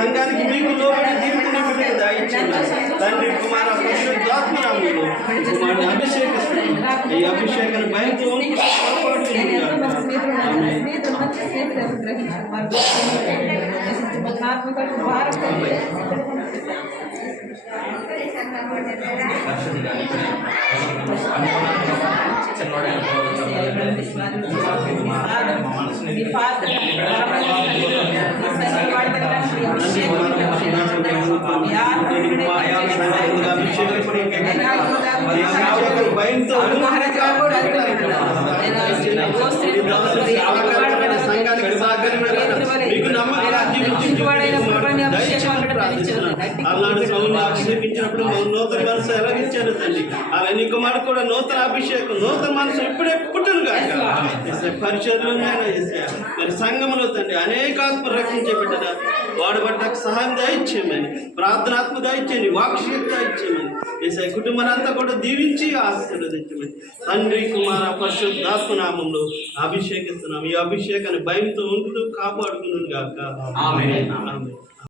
సంఘానికి మీకు లోబడి జీవితం దయచేయండి. తండ్రి కుమార పరిశుద్ధాత్మనామములో కుమారుని అభిషేకిస్తున్నాం. ఈ అభిషేకాన్ని భయంతో భయంతో సంఘానికి మీకు అలాంటి సౌండ్ అభిషేకించినప్పుడు నూతన మనసు ఎలాగించారు తండ్రి. అలా నీ కుమారుడు కూడా నూతన అభిషేకం నూతన మనసు ఇప్పుడే పుట్టును కాక పరిచయంలోనైనా మరి సంఘంలో తండ్రి అనేక ఆత్మ రక్షించే బిడ్డ వాడబడ్డకు సహాయం దయచేయమని, ప్రార్థనాత్మ దయచేయండి, వాక్శక్తి దయచేయమని, ఏసై కుటుంబానంతా కూడా దీవించి ఆశీర్వదించమని తండ్రి కుమార పరిశుద్ధాత్మ నామంలో అభిషేకిస్తున్నాం. ఈ అభిషేకాన్ని భయంతో ఉంటూ కాపాడుకున్నాను గాక. ఆమేన్.